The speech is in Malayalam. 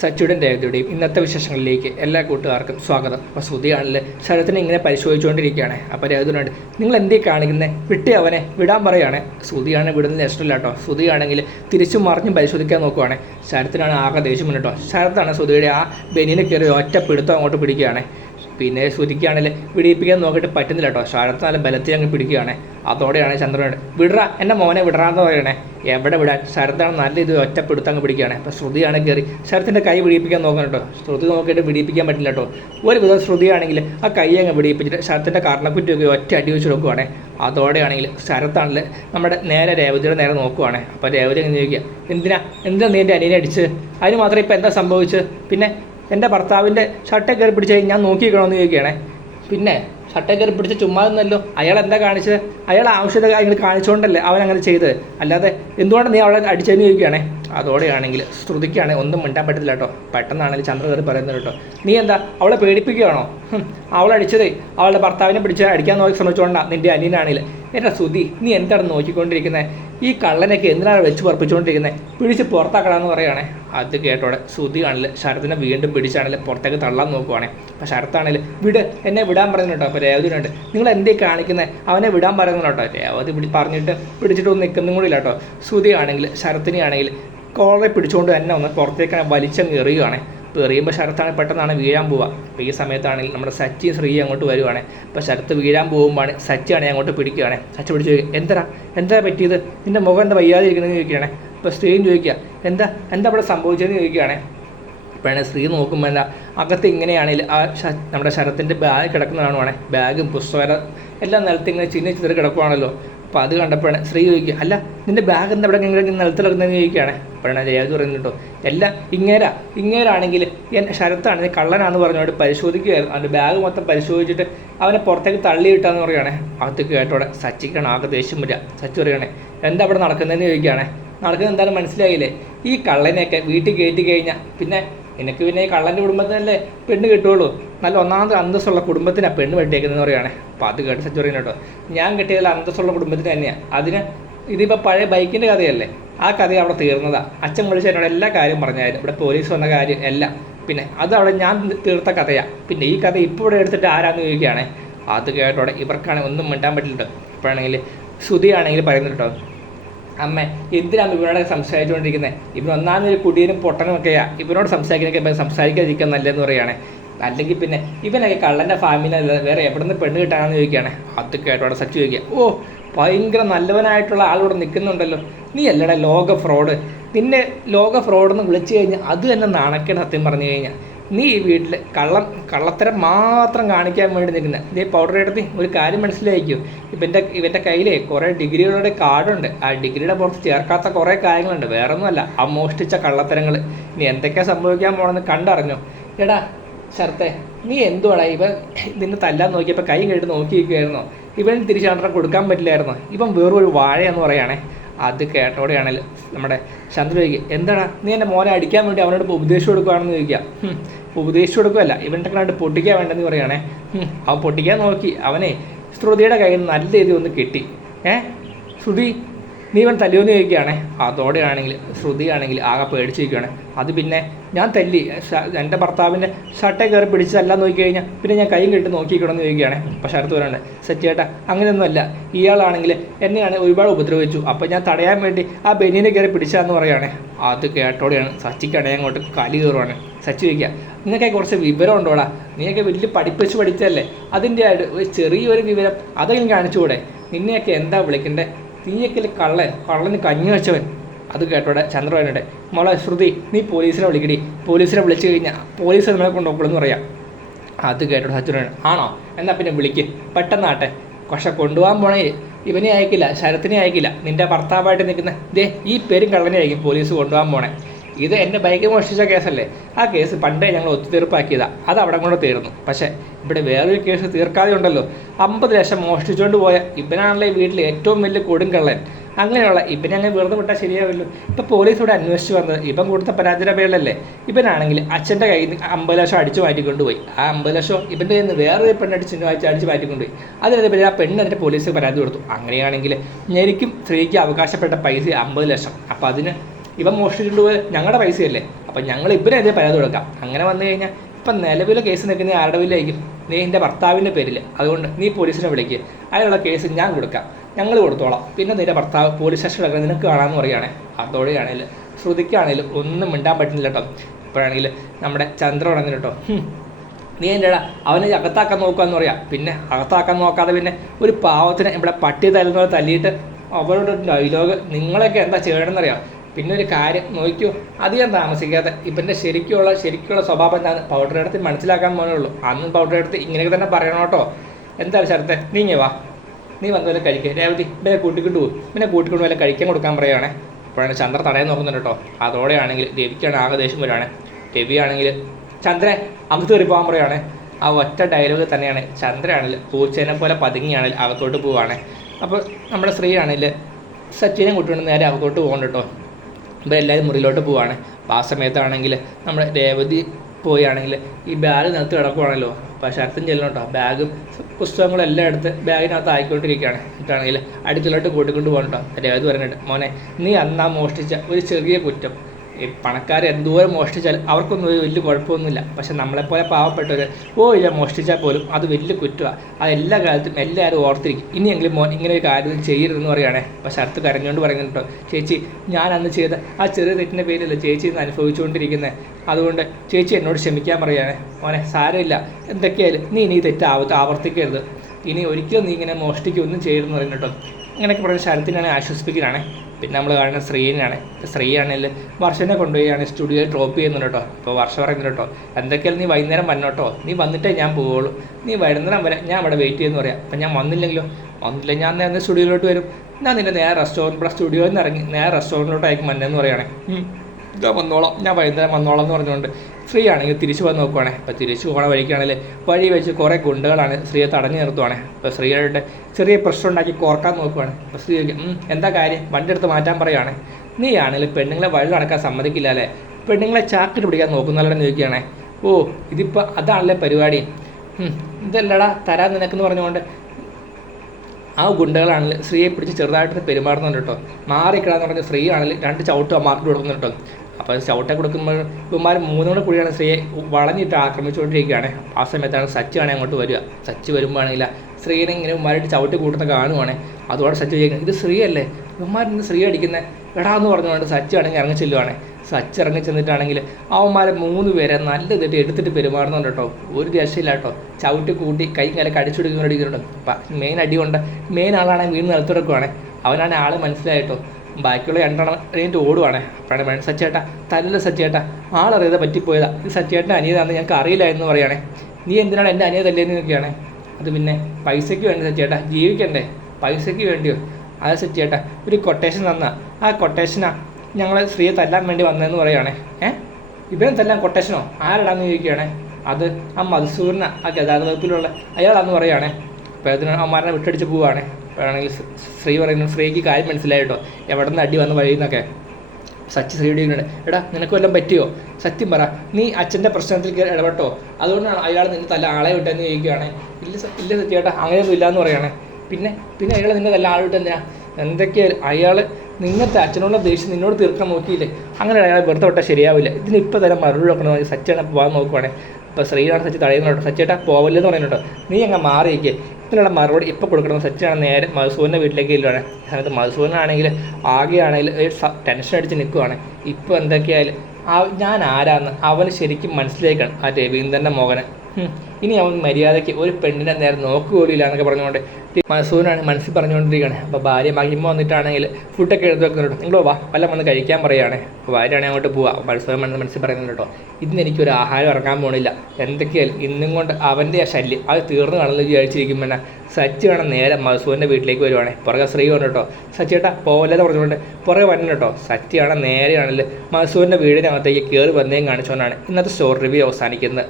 സച്ചിയുടെയും രേവതിയുടെയും ഇന്നത്തെ വിശേഷങ്ങളിലേക്ക് എല്ലാ കൂട്ടുകാർക്കും സ്വാഗതം. അപ്പോൾ ശ്രുതിയാണല്ലേ ശരത്തിനെ ഇങ്ങനെ പരിശോധിച്ചുകൊണ്ടിരിക്കുകയാണ്. അപ്പോൾ രേവതിയോട് നിങ്ങൾ എന്തേ കാണിക്കുന്നത്, വിട്ട് അവനെ വിടാൻ പറയുകയാണ്. ശ്രുതിയാണ് വിടുന്നതിന് ഇഷ്ടമില്ല കേട്ടോ. ശ്രുതിയാണെങ്കിൽ തിരിച്ചും മറിഞ്ഞും പരിശോധിക്കാൻ നോക്കുവാണ്. ശരത്തിനാണ് ആകെ ദേഷ്യം കേട്ടോ. ശരത്താണ് ശ്രുതിയുടെ ആ ബനിയിൽ കയറി ഒറ്റ പിടുത്തം അങ്ങോട്ട് പിടിക്കുകയാണ്. പിന്നെ ശ്രുതിക്കാണെങ്കിൽ വിടിയിപ്പിക്കാൻ നോക്കിയിട്ട് പറ്റുന്നില്ല കേട്ടോ. ശരത്ത് നല്ല ബലത്തിൽ അങ്ങ് പിടിക്കുകയാണ്. അതോടെയാണ് ചന്ദ്രനോട് വിടറ എൻ്റെ മോനെ വിടറാന്ന് പറയണേ. എവിടെ വിടാൻ, ശരത്താണ് നല്ല ഇത് ഒറ്റപ്പെടുത്ത് അങ്ങ് പിടിക്കുകയാണ്. അപ്പോൾ ശ്രുതിയാണ് കയറി ശരത്തിൻ്റെ കൈ വിടിയിപ്പിക്കാൻ നോക്കണം കേട്ടോ. ശ്രുതി നോക്കിയിട്ട് വിടിയിപ്പിക്കാൻ പറ്റില്ല കേട്ടോ. ഒരു വിധം ശ്രുതിയാണെങ്കിൽ ആ കൈ അങ്ങ് വിടിയിപ്പിച്ചിട്ട് ശരത്തിൻ്റെ കർണക്കുറ്റിയൊക്കെ ഒറ്റ അടി വെച്ച് നോക്കുവാണ്. അതോടെയാണെങ്കിൽ ശരത്താണെങ്കിൽ നമ്മുടെ നേരെ രേവതിയുടെ നേരെ നോക്കുവാണ്. അപ്പോൾ രേവതി അങ്ങനെ ചോദിക്കുക, എന്തിനാ നീ എൻ്റെ അനിയനെ അടിച്ച്, അതിന് മാത്രം ഇപ്പോൾ എന്താ സംഭവിച്ചത്, പിന്നെ എൻ്റെ ഭർത്താവിൻ്റെ ഷർട്ടേ കയറി പിടിച്ച് ഞാൻ നോക്കിക്കണമെന്ന് ചോദിക്കുകയാണേ. പിന്നെ ഷർട്ടേ കയറി പിടിച്ച് ചുമ്മാതെന്നല്ലോ, അയാൾ എന്താ കാണിച്ചത്, അയാൾ ആവശ്യത കാര്യങ്ങൾ കാണിച്ചുകൊണ്ടല്ലേ അവൻ അങ്ങനെ ചെയ്തത്, അല്ലാതെ എന്തുകൊണ്ടാണ് നീ അവളെ അടിച്ചതെന്ന് ചോദിക്കുകയാണേ. അതോടെയാണെങ്കിൽ ശ്രുതിക്കാണ് ഒന്നും മിണ്ടാൻ പറ്റത്തില്ല കേട്ടോ. പെട്ടെന്നാണെങ്കിൽ ചന്ദ്ര കയറി പറയുന്നത് കേട്ടോ, നീ എന്താ അവളെ പേടിപ്പിക്കുകയാണോ, അവളടിച്ചതേ അവളുടെ ഭർത്താവിനെ പിടിച്ച് അടിക്കാൻ നോക്കി ശ്രമിച്ചുകൊണ്ടാണ് നിൻ്റെ അനിയനാണെങ്കിൽ. എൻ്റെ ശ്രുതി നീ എന്താണ് നോക്കിക്കൊണ്ടിരിക്കുന്നത്, ഈ കള്ളനൊക്കെ എന്തിനാണ് വെച്ച് പറപ്പിച്ചുകൊണ്ടിരിക്കുന്നത്, പിടിച്ച് പുറത്താക്കണമെന്ന് പറയുകയാണേ. അത് കേട്ടോടെ ശ്രുതിയാണെങ്കിൽ ശരത്തിനെ വീണ്ടും പിടിച്ചാണെങ്കിൽ പുറത്തേക്ക് തള്ളാൻ നോക്കുവാണേ. അപ്പോൾ ശരത്താണെങ്കിൽ എന്നെ വിടാൻ പറയുന്നു കേട്ടോ. അപ്പോൾ രേവതിനുണ്ട് നിങ്ങൾ എന്തേ കാണിക്കുന്നത്, അവനെ വിടാൻ പറയുന്നു കേട്ടോ. രേവതി പറഞ്ഞിട്ട് പിടിച്ചിട്ടൊന്നും നിൽക്കുന്നതും കൂടി ഇല്ല കേട്ടോ. ശ്രുതിയാണെങ്കിൽ ശരത്തിനെയാണെങ്കിൽ കോളറെ പിടിച്ചുകൊണ്ട് തന്നെ ഒന്ന് പുറത്തേക്ക് വലിച്ചങ്ങ് എറിയുകയാണ്. ഇപ്പോൾ എറിയുമ്പോൾ ശരത്താണ് പെട്ടെന്നാണ് വീഴാൻ പോവുക. അപ്പോൾ ഈ സമയത്താണെങ്കിൽ നമ്മുടെ സച്ചിയും ശ്രീയും അങ്ങോട്ട് വരുവാണ്. അപ്പോൾ ശരത്ത് വീഴാൻ പോകുമ്പോൾ സച്ചിയാണെങ്കിൽ അങ്ങോട്ട് പിടിക്കുകയാണ്. സച്ചി പിടിച്ച് ചോദിക്കുക, എന്താ പറ്റിയത്, നിൻ്റെ മുഖം എന്താ വയ്യാതിരിക്കുന്നതെന്ന് ചോദിക്കുകയാണ്. അപ്പോൾ സ്ത്രീയും ചോദിക്കുക, എന്താ അവിടെ സംഭവിച്ചതെന്ന് ചോദിക്കുകയാണ്. അപ്പോഴാണ് സ്ത്രീ നോക്കുമ്പോൾ എന്താ അകത്ത് ഇങ്ങനെയാണെങ്കിൽ ആ നമ്മുടെ ശരത്തിൻ്റെ ബാഗ് കിടക്കുന്നതാണ്. ബാഗും പുസ്തകം എല്ലാം നിലത്ത് ഇങ്ങനെ ചിന്നിച്ചിതറി കിടക്കുവാണല്ലോ. അപ്പോൾ അത് കണ്ടപ്പോഴാണ് സ്ത്രീ ചോദിക്കുക, അല്ല നിൻ്റെ ബാഗ് എന്താ ഇവിടെ ഇങ്ങനെ നിലത്ത് കിടക്കുന്നതെന്ന് ചോദിക്കുകയാണ്. അപ്പോഴാണ് രേവതി പറയുന്നത് കേട്ടോ, എല്ലാം ഇങ്ങേരാണെങ്കിൽ ശരത്താണെങ്കിൽ കള്ളനാണെന്ന് പറഞ്ഞുകൊണ്ട് പരിശോധിക്കുകയായിരുന്നു. അവൻ്റെ ബാഗ് മൊത്തം പരിശോധിച്ചിട്ട് അവനെ പുറത്തേക്ക് തള്ളിയിട്ടാന്ന് പറയുകയാണെ. അത് കേട്ടോടെ സച്ചിക്കാണ് ആകെ ദേഷ്യം വരിക. സച്ചി പറയുകയാണെ, എന്താ അവിടെ നടക്കുന്നതെന്ന് ചോദിക്കുകയാണെ. നടക്കുന്നത് എന്തായാലും മനസ്സിലായില്ലേ, ഈ കള്ളനെയൊക്കെ വീട്ടിൽ കയറ്റി കഴിഞ്ഞാൽ പിന്നെ എനിക്ക് പിന്നെ ഈ കള്ളൻ്റെ കുടുംബത്തിനല്ലേ പെണ്ണ് കിട്ടുള്ളൂ, നല്ല ഒന്നാമത്തെ അന്തസ്സുള്ള കുടുംബത്തിനാണ് പെണ്ണ് വെട്ടിയേക്കുന്നതെന്ന് പറയുകയാണെ. അപ്പോൾ അത് കേട്ട് സച്ചി പറയുന്നത് കേട്ടോ, ഞാൻ കിട്ടിയതിൽ അന്തസ്സുള്ള കുടുംബത്തിന് തന്നെയാണ്. അതിന് ഇതിപ്പോൾ പഴയ ബൈക്കിൻ്റെ കഥയല്ലേ, ആ കഥ അവിടെ തീർന്നതാണ്. അച്ഛൻ വിളിച്ച് എന്നോട് എല്ലാ കാര്യം പറഞ്ഞായിരുന്നു, ഇവിടെ പോലീസ് വന്ന കാര്യം എല്ലാം, പിന്നെ അത് അവിടെ ഞാൻ തീർത്ത കഥയാണ്. പിന്നെ ഈ കഥ ഇപ്പോൾ ഇവിടെ എടുത്തിട്ട് ആരാന്ന് ചോദിക്കുകയാണെ. അത് കേട്ടോടെ ഇവർക്കാണെങ്കിൽ ഒന്നും മിണ്ടാൻ പറ്റില്ല. ഇപ്പോഴാണെങ്കിൽ ശ്രുതിയാണെങ്കിൽ പറയുന്നത് കേട്ടോ, അമ്മ എന്തിനാണ് ഇവനോട് സംസാരിച്ചുകൊണ്ടിരിക്കുന്നത്, ഇവൻ ഒന്നാമതൊരു കുടിയനും പൊട്ടനുമൊക്കെയാണ്, ഇവനോട് സംസാരിക്കുന്നതൊക്കെ സംസാരിക്കാതിരിക്കാൻ നല്ലതെന്ന് പറയുകയാണ്. അല്ലെങ്കിൽ പിന്നെ ഇവനൊക്കെ കള്ളൻ്റെ ഫാമിലിനല്ല വേറെ എവിടെ നിന്ന് പെണ്ണ് കിട്ടാനെന്ന് ചോദിക്കുകയാണ്. അത് കേട്ടോടെ സച്ചി ചോദിക്കുക, ഓ ഭയങ്കര നല്ലവനായിട്ടുള്ള ആളിവിടെ നിൽക്കുന്നുണ്ടല്ലോ, നീ അല്ലടാ ലോക ഫ്രോഡ്, നിന്നെ ലോക ഫ്രോഡെന്ന് വിളിച്ചു കഴിഞ്ഞാൽ അത് തന്നെ നാണക്കേട്. സത്യം പറഞ്ഞു കഴിഞ്ഞാൽ നീ ഈ വീട്ടിൽ കള്ളത്തരം മാത്രം കാണിക്കാൻ വേണ്ടി നിൽക്കുന്നത്. ഇതേ പൗഡർ എടുത്ത് ഒരു കാര്യം മനസ്സിലായിരിക്കും, ഇവൻ്റെ കയ്യിലേ കുറേ ഡിഗ്രികളുടെ കാർഡുണ്ട്, ആ ഡിഗ്രിയുടെ പുറത്ത് ചേർക്കാത്ത കുറേ കാര്യങ്ങളുണ്ട്, വേറെ ഒന്നുമല്ല ആ മോഷ്ടിച്ച കള്ളത്തരങ്ങൾ. ഇനി എന്തൊക്കെയാണ് സംഭവിക്കാൻ പോകണമെന്ന് കണ്ടറിഞ്ഞോ. എടാ ശരത്തെ, നീ എന്തുവാടാ ഇവൻ നിന്നെ തല്ലാൻ നോക്കിയപ്പോൾ കൈ കേട്ട് നോക്കിയിരിക്കുമായിരുന്നോ, ഇവൻ തിരിച്ചു കണ്ടിട്ട് കൊടുക്കാൻ പറ്റില്ലായിരുന്നോ, ഇവൻ വേറൊരു വാഴയെന്ന് പറയുകയാണേ. അത് കേട്ടോടെയാണെങ്കിൽ നമ്മുടെ ചന്ദ്ര ചോദിക്കുക, എന്താടാ നീ എൻ്റെ മോനെ അടിക്കാൻ വേണ്ടി അവനോട് ഇപ്പോൾ ഉപദേശിച്ചു കൊടുക്കുകയാണെന്ന് ചോദിക്കുക. ഉപദേശിച്ചു കൊടുക്കുകയല്ല, ഇവൻ്റെ കണ്ട് പൊട്ടിക്കാൻ വേണ്ടെന്ന് പറയുകയാണേ. അവൻ പൊട്ടിക്കാൻ നോക്കി, അവനെ ശ്രുതിയുടെ കയ്യിൽ നിന്ന് നല്ല രീതിയിൽ ഒന്ന് കിട്ടി. ശ്രുതി നീ ഇവൻ തല്ലിയോന്ന് ചോദിക്കുകയാണേ. അതോടെയാണെങ്കിൽ ശ്രുതിയാണെങ്കിൽ ആകെ പേടിച്ചിരിക്കുകയാണ്. അത് പിന്നെ ഞാൻ തല്ലി, എൻ്റെ ഭർത്താവിൻ്റെ ഷർട്ടേ കയറി പിടിച്ചതല്ലാന്ന് നോക്കി കഴിഞ്ഞാൽ പിന്നെ ഞാൻ കൈയും കെട്ടി നോക്കിക്കണമെന്ന് ചോദിക്കുകയാണ്. അപ്പോൾ ശരത്ത് പറയുന്നത്, സച്ചേട്ടാ അങ്ങനെയൊന്നുമല്ല, ഇയാളാണെങ്കിൽ എന്നെയാണ് ഒരുപാട് ഉപദ്രവിച്ചു, അപ്പോൾ ഞാൻ തടയാൻ വേണ്ടി ആ ബനിയനെ കയറി പിടിച്ചതെന്ന് പറയുകയാണ്. അത് കേട്ടോടെയാണ് സച്ചിക്കാണ് അങ്ങോട്ട് കലി കയറുവാണ്. സച്ചി ചോദിക്കുക, നിനക്കൊക്കെ കുറച്ച് വിവരം ഉണ്ടോടാ, നീയൊക്കെ വലിയ പഠിപ്പിച്ച് പഠിച്ചല്ലേ, അതിൻ്റെ ആയിട്ട് ഒരു ചെറിയൊരു വിവരം അതെങ്കിലും കാണിച്ചുകൂടെ, നിന്നെയൊക്കെ എന്താ വിളിക്കണ്ടേ, നീയൊക്കെ കള്ളന് കഞ്ഞി വെച്ചവൻ. അത് കേട്ടോടെ ചന്ദ്രവാനുടെ മോളെ ശ്രുതി നീ പോലീസിനെ വിളിക്കടി, പോലീസിനെ വിളിച്ചു കഴിഞ്ഞാൽ പോലീസ് നമ്മളെ കൊണ്ടുപോകുള്ളൂ പറയാം. അത് കേട്ടോടെ സച്ചുരൻ ആണോ, എന്നാൽ പിന്നെ വിളിക്ക് പെട്ടെന്നാട്ടെ. പക്ഷെ കൊണ്ടുപോകാൻ പോണേ ഇവനെ അയക്കില്ല, ശരത്തിനെ അയക്കില്ല, നിൻ്റെ ഭർത്താവായിട്ട് നിൽക്കുന്ന ഈ പേരും കള്ളനെ ആയിരിക്കും പോലീസ് കൊണ്ടുപോകാൻ പോണേ. ഇത് എൻ്റെ ബൈക്ക് മോഷ്ടിച്ച കേസല്ലേ, ആ കേസ് പണ്ടേ ഞങ്ങൾ ഒത്തുതീർപ്പാക്കിയതാണ്, അത് അവിടെ കൊണ്ട് തീർന്നു. പക്ഷേ ഇവിടെ വേറൊരു കേസ് തീർക്കാതെ ഉണ്ടല്ലോ, 50 ലക്ഷം മോഷ്ടിച്ചുകൊണ്ട് പോയ ഇവനാണല്ലേ വീട്ടിൽ ഏറ്റവും വലിയ കൊടുങ്കള്ളൻ. അങ്ങനെയുള്ള ഇവനെ അങ്ങനെ വെറുതെ വിട്ടാൽ ശരിയാവില്ലോ. ഇപ്പോൾ പോലീസ് ഇവിടെ അന്വേഷിച്ച് വന്നത് ഇവൻ കൊടുത്ത പരാതിയുടെ പേരിലല്ലേ. ഇവനാണെങ്കിൽ അച്ഛൻ്റെ കയ്യിൽ നിന്ന് 50 ലക്ഷം അടിച്ചു മാറ്റിക്കൊണ്ടുപോയി, ആ 50 ലക്ഷം ഇവൻ്റെ കയ്യിൽ നിന്ന് വേറൊരു പെണ്ണടിച്ച് അടിച്ച് മാറ്റിക്കൊണ്ടുപോയി. അതിൻ്റെ പേര് ആ പെണ്ണ് എൻ്റെ പോലീസ് പരാതി കൊടുത്തു. അങ്ങനെയാണെങ്കിൽ എനിക്കും സ്ത്രീക്ക് അവകാശപ്പെട്ട പൈസ 50 ലക്ഷം. അപ്പോൾ അതിന് ഇവൻ മോഷ്ടിച്ചിട്ട് പോയി ഞങ്ങളുടെ പൈസയല്ലേ, അപ്പം ഞങ്ങൾ ഇവരെതിരെ പരാതി കൊടുക്കാം. അങ്ങനെ വന്നു കഴിഞ്ഞാൽ ഇപ്പം നിലവിലെ കേസ് നിൽക്കുന്ന ആരുടെ പേരിലായിരിക്കും? നീ എൻ്റെ ഭർത്താവിൻ്റെ പേരിൽ. അതുകൊണ്ട് നീ പോലീസിനെ വിളിക്കുക, അതിനുള്ള കേസ് ഞാൻ കൊടുക്കാം, ഞങ്ങൾ കൊടുത്തോളാം. പിന്നെ നിന്റെ ഭർത്താവ് പോലീസ് സ്റ്റേഷൻ കിടക്കുന്നത് നിനക്ക് കാണാമെന്ന് പറയുകയാണെ. അതോടെയാണെങ്കിൽ ശ്രുതിക്കാണെങ്കിലും ഒന്നും മിണ്ടാൻ പറ്റുന്നില്ല കേട്ടോ. ഇപ്പോഴാണെങ്കിൽ നമ്മുടെ ചന്ദ്ര പറഞ്ഞു കേട്ടോ, നീ എൻ്റെ അവനെ അകത്താക്കാൻ നോക്കുകയെന്ന് പറയാം. പിന്നെ അകത്താക്കാൻ നോക്കാതെ പിന്നെ ഒരു പാവത്തിന് ഇവിടെ പട്ടി തല്ലുന്നത് തല്ലിയിട്ട് അവരുടെ ഡയലോഗ് നിങ്ങളൊക്കെ എന്താ ചെയ്യണമെന്നറിയാം. പിന്നെ ഒരു കാര്യം നോക്കിയോ, അധികം താമസിക്കാതെ ഇവൻ്റെ ശരിക്കുള്ള സ്വഭാവം എന്താണ് പൗഡർ എടുത്ത് മനസ്സിലാക്കാൻ പോകുന്നുള്ളൂ. അന്ന് പൗഡർ എടുത്ത് ഇങ്ങനെയൊക്കെ തന്നെ പറയണം കേട്ടോ. എന്തായാലും ശരത്തെ നീ വാ, നീ വന്നപോലെ കഴിക്കുക. രേവതി ഇവനെ കൂട്ടിക്കൊണ്ട് പോകും, ഇവനെ കൂട്ടിക്കൊണ്ട് വല്ല കഴിക്കാൻ കൊടുക്കാൻ പറയുകയാണെ. അപ്പോഴാണ് ചന്ദ്ര തടയാൻ നോക്കുന്നുണ്ട് കേട്ടോ. അതോടെയാണെങ്കിൽ രവിക്കാണ് ആകെ ദേഷ്യം വരുവാണ്. രവിയാണെങ്കിൽ ചന്ദ്രൻ അകത്ത് കയറി പോകാൻ പറയുകയാണെ. ആ ഒറ്റ ഡയലോഗ് തന്നെയാണ് ചന്ദ്രയാണെങ്കിൽ പൂച്ചേനെ പോലെ പതുങ്ങിയാണെങ്കിൽ അകത്തോട്ട് പോവുകയാണ്. അപ്പോൾ നമ്മുടെ സ്ത്രീ ആണെങ്കിൽ സച്ചിനെ കൂട്ടിക്കൊണ്ട് നേരെ അകത്തോട്ട് പോകണ്ട കേട്ടോ. ഇപ്പോൾ എല്ലാവരും മുറിയിലോട്ട് പോവുകയാണ്. ആ സമയത്താണെങ്കിൽ നമ്മുടെ രേവതി പോവുകയാണെങ്കിൽ ഈ ബാഗ് നിലത്ത് കിടക്കുവാണല്ലോ. അപ്പോൾ ശരത്തും ചെല്ലണം കേട്ടോ. ബാഗും പുസ്തകങ്ങളും എല്ലാം എടുത്ത് ബാഗിനകത്ത് ആയിക്കൊണ്ടിരിക്കുകയാണ്. എന്നിട്ടാണെങ്കിൽ അടുത്തിലോട്ട് കൂട്ടിക്കൊണ്ട് പോകണം കേട്ടോ. രേവതി പറഞ്ഞിട്ട്, മോനെ നീ അന്നാ മോഷ്ടിച്ച ഒരു ചെറിയ കുറ്റം, ഈ പണക്കാർ എന്തോരം മോഷ്ടിച്ചാൽ അവർക്കൊന്നും ഒരു വലിയ കുഴപ്പമൊന്നുമില്ല. പക്ഷെ നമ്മളെപ്പോലെ പാവപ്പെട്ടവർ ഇല്ല മോഷ്ടിച്ചാൽ പോലും അത് വലിയ കുറ്റമാണ്. അത് എല്ലാ കാലത്തും എല്ലാവരും ഓർത്തിരിക്കും. ഇനിയെങ്കിലും മോൻ ഇങ്ങനെ ഒരു കാര്യം ചെയ്യരുതെന്ന് പറയുകയാണേ. അപ്പോൾ ശരത്ത് കരഞ്ഞുകൊണ്ട് പറയുന്നുണ്ട് കേട്ടോ, ചേച്ചി ഞാൻ അന്ന് ചെയ്ത ആ ചെറിയ തെറ്റിൻ്റെ പേരില്ല ചേച്ചി ഇന്ന് അനുഭവിച്ചുകൊണ്ടിരിക്കുന്നത്. അതുകൊണ്ട് ചേച്ചി എന്നോട് ക്ഷമിക്കാൻ പറയുകയാണേ. മോനെ സാരമില്ല, എന്തൊക്കെയായാലും നീ ഇനി ഈ തെറ്റ് ആവർത്തിക്കരുത്, ഇനി ഒരിക്കലും നീ ഇങ്ങനെ മോഷ്ടിക്കൊന്നും ചെയ്യരുതെന്ന് പറയുന്നു കേട്ടോ. അങ്ങനെയൊക്കെ പറഞ്ഞ് ശരത്തിനാണ് ആശ്വസിപ്പിക്കാനാണ്. പിന്നെ നമ്മൾ കാണുന്ന സ്ത്രീനാണ്. സ്ത്രീയാണെങ്കിൽ വർഷനെ കൊണ്ടുപോയാണ് സ്റ്റുഡിയോയിൽ ഡ്രോപ്പ് ചെയ്യുന്നുണ്ട് കേട്ടോ. അപ്പോൾ വർഷം പറയുന്നുണ്ട് കേട്ടോ, എന്തൊക്കെയാലും നീ വൈകുന്നേരം വന്നോട്ടോ, നീ വന്നിട്ടേ ഞാൻ പോവുള്ളൂ, നീ വരുന്നേരം വരെ ഞാൻ ഇവിടെ വെയിറ്റ് ചെയ്യുമെന്ന് പറയാം. അപ്പം ഞാൻ വന്നില്ലെങ്കിലോ, ഞാൻ നേരെ സ്റ്റുഡിയോയിലോട്ട് വരും, ഞാൻ നിന്നെ നേരെ റെസ്റ്റോറൻറ്റ് ഇവിടെ സ്റ്റുഡിയോയിൽ നിന്ന് ഇറങ്ങി നേരെ റെസ്റ്റോറൻറ്റിലോട്ടായിരിക്കും വന്നതെന്ന് പറയുകയാണെ. ഞാൻ വന്നോളാം, ഞാൻ വൈകുന്നേരം വന്നോളാം എന്ന് പറഞ്ഞുകൊണ്ട് സ്ത്രീ ആണെങ്കിൽ തിരിച്ചു വന്ന് നോക്കുവാണേ. അപ്പോൾ തിരിച്ചു പോകണ വഴിക്കാണെങ്കിൽ വഴി വെച്ച് കുറേ ഗുണ്ടകളാണ് സ്ത്രീയെ തടഞ്ഞു നിർത്തുവാണേ. അപ്പോൾ സ്ത്രീയുടെ ചെറിയ പ്രശ്നം ഉണ്ടാക്കി കോർക്കാൻ നോക്കുവാണ്. അപ്പോൾ സ്ത്രീ എന്താ കാര്യം, വണ്ടി എടുത്ത് മാറ്റാൻ പറയുകയാണെ. നീ ആണെങ്കിൽ പെണ്ണുങ്ങളെ വഴി നടക്കാൻ സമ്മതിക്കില്ല അല്ലേ, പെണ്ണുങ്ങളെ ചാക്കിട്ട് പിടിക്കാൻ നോക്കുന്നവരുടെ ചോദിക്കുകയാണേ. ഓ ഇതിപ്പോൾ അതാണല്ലേ പരിപാടി, ഇതല്ലടാ തരാൻ നിനക്കെന്ന് പറഞ്ഞുകൊണ്ട് ആ ഗുണ്ടകളാണെങ്കിൽ സ്ത്രീയെ പിടിച്ച് ചെറുതായിട്ട് പെരുമാറുന്നുണ്ട് കേട്ടോ. മാറിക്കിടാന്ന് പറഞ്ഞ സ്ത്രീ ആണെങ്കിൽ 2 ചവിട്ട് മാർക്ക് കൊടുക്കുന്നുണ്ട് കേട്ടോ. അപ്പോൾ ചവിട്ടെ കൊടുക്കുമ്പോൾ ഇവന്മാർ 3 കൂടെ കൂടിയാണ് സ്ത്രീയെ വളഞ്ഞിട്ട് ആക്രമിച്ചുകൊണ്ടിരിക്കുകയാണ്. ആ സമയത്താണ് സച്ചിയാണ് അങ്ങോട്ട് വരിക. സച്ചി വരുമ്പോഴാണെങ്കിൽ സ്ത്രീനെ ഇങ്ങനെ ഇവന്മാരായിട്ട് ചവിട്ടി കൂട്ടുന്ന കാണുവാണ്. അതോടെ സച്ചി ചോദിക്കുന്നത്, ഇത് സ്ത്രീയല്ലേ, ഇവന്മാരിന്ന് സ്ത്രീ അടിക്കുന്നത് എടാന്ന് പറഞ്ഞുകൊണ്ട് സച്ചി ആണെങ്കിൽ ഇറങ്ങി ചെല്ലുവാണ്. സച്ചി ഇറങ്ങി ചെന്നിട്ടാണെങ്കിൽ അവന്മാരെ 3 പേരെ നല്ല തെറ്റി എടുത്തിട്ട് പെരുമാറുന്നുണ്ട് കേട്ടോ. ഒരു രക്ഷയില്ല കേട്ടോ. ചവിട്ടി കൂട്ടി കൈ കാലം കടിച്ചുകൊടുക്കുന്നുണ്ട്. മെയിൻ അടി കൊണ്ട് മെയിൻ ആളാണെങ്കിൽ വീണ് നിലത്തിറക്കുവാണ്. അവനാണ് ആൾ മനസ്സിലായിട്ടോ. ബാക്കിയുള്ള 2 കഴിഞ്ഞിട്ട് ഓടുവാണ്. അപ്പോഴാണ് സച്ചേട്ടാ തല്ല സച്ചേട്ടാ, ആളറിയാതെ പറ്റിപ്പോയതാ, ഇത് സച്ചേട്ടൻ്റെ അനിയതാണെന്ന് ഞങ്ങൾക്ക് അറിയില്ല എന്ന് പറയുകയാണെ. നീ എന്തിനാണ് എൻ്റെ അനിയ തല്ലിയെന്ന് നോക്കിയാണേ. അത് പിന്നെ പൈസയ്ക്ക് വേണ്ടി സച്ചേട്ടാ, ജീവിക്കണ്ടേ, പൈസയ്ക്ക് വേണ്ടിയോ? അത് സച്ചേട്ടാ ഒരു കൊട്ടേഷൻ തന്നാ, ആ കൊട്ടേഷനാ ഞങ്ങൾ സ്ത്രീയെ തല്ലാൻ വേണ്ടി വന്നതെന്ന് പറയുകയാണെ. ഇവനും തല്ലാൻ കൊട്ടേഷനോ, ആരടാന്ന് ചോദിക്കുകയാണെ. അത് ആ മധുസൂറിന ആ ഗതാഗത വകുപ്പിലുള്ള അയാളാന്ന് പറയുകയാണെ. അപ്പോൾ അതിന് അമ്മാരനെ വിട്ടടിച്ച് പോവുകയാണെ. അപ്പോഴാണെങ്കിൽ സ്ത്രീ പറയുന്നു, സ്ത്രീക്ക് കാര്യം മനസ്സിലായിട്ടോ എവിടെ നിന്ന് അടി വന്ന് വഴിയെന്നൊക്കെ. സച്ചി സ്ത്രീയോട് ചോദിക്കുന്നുണ്ട്, എടാ നിനക്ക് വല്ലതും പറ്റിയോ, സത്യം പറ, നീ അച്ഛൻ്റെ പ്രശ്നത്തിൽ ഇടപെട്ടോ, അതുകൊണ്ടാണ് അയാൾ നിന്നെ തല്ല ആളെ വിട്ടെന്ന് ചോദിക്കുകയാണെ. ഇല്ല സത്യേട്ടാ അങ്ങനെയൊന്നും ഇല്ലയെന്ന് പറയുകയാണെ. പിന്നെ അയാൾ നിന്നെ തല്ല ആൾ വിട്ട് എന്തിനാ, എന്തൊക്കെയായാലും അയാൾ നിങ്ങളുടെ അച്ഛനോടുള്ള ദേഷ്യം നിന്നോട് തീർക്കാൻ നോക്കിയില്ലേ, അങ്ങനെ അയാൾ വെറുതെ വിട്ടാൽ ശരിയാവില്ല, ഇതിനിപ്പോൾ തന്നെ മറുപടി നോക്കണമെന്ന് സച്ചിയാണ് പോകാൻ നോക്കുവാണേ. അപ്പോൾ സ്ത്രീയാണ് സച്ചി തടയുന്നുണ്ടോ, സച്ചേട്ടാ പോവല്ലെന്ന് പറയുന്നുണ്ടോ, നീ അങ്ങ് മാറിയിരിക്കുക, ഇതിനുള്ള മറുപടി ഇപ്പോൾ കൊടുക്കണം. സച്ചിയാണ് നേരെ മധുസൂദൻ്റെ വീട്ടിലേക്ക് ഇല്ലുവാണ്. ഈ സമയത്ത് മധുസൂദനാണെങ്കിൽ ആകെയാണെങ്കിൽ ടെൻഷൻ അടിച്ച് നിൽക്കുവാണ്. ഇപ്പോൾ എന്തൊക്കെയായാലും ഞാൻ ആരാന്ന് അവന് ശരിക്കും മനസ്സിലാക്കണം, ആ രവീന്ദ്രൻ്റെ മകന്. ഇനി അവൻ മര്യാദയ്ക്ക് ഒരു പെണ്ണിനെ നേരെ നോക്കുകയില്ല എന്നൊക്കെ പറഞ്ഞുകൊണ്ട് മധുസൂദനാണ് മനസ്സിൽ പറഞ്ഞുകൊണ്ടിരിക്കുകയാണ്. അപ്പോൾ ഭാര്യ മഹിമ വന്നിട്ടാണെങ്കിൽ ഫുഡൊക്കെ എടുത്ത് വെക്കുന്നുണ്ട്, നിങ്ങളോ വാ വല്ലതും വന്ന് കഴിക്കാൻ പറയുകയാണ്. അപ്പോൾ ഭാര്യയാണെങ്കിൽ അങ്ങോട്ട് പോവാം. മധുസൂദൻ മനസ്സിൽ പറയുന്നുണ്ട് കേട്ടോ, ഇന്ന് എനിക്കൊരു ആഹാരം ഇറങ്ങാൻ പോകണില്ല, എന്തൊക്കെയായാലും ഇന്നും കൊണ്ട് അവൻ്റെ ആ ശല്യം അത് തീർന്നു കാണുന്നത് വിചാരിച്ചിരിക്കും. പിന്നെ സച്ചി വേണം നേരെ മധുസൂദൻ്റെ വീട്ടിലേക്ക് വരുവാണേ. പുറകെ സ്ത്രീ വന്നു കേട്ടോ, സച്ചിയേട്ടാ പോവല്ലെന്ന് പറഞ്ഞുകൊണ്ട് പുറകെ വന്നു കേട്ടോ. സച്ചിയാണ് നേരെയാണെങ്കിൽ മധുസൂദൻ്റെ വീടിനകത്തേക്ക് കയറി വന്നേം കാണിച്ചുകൊണ്ടാണ് ഇന്നത്തെ സ്റ്റോറി റിവ്യൂ അവസാനിക്കുന്നത്.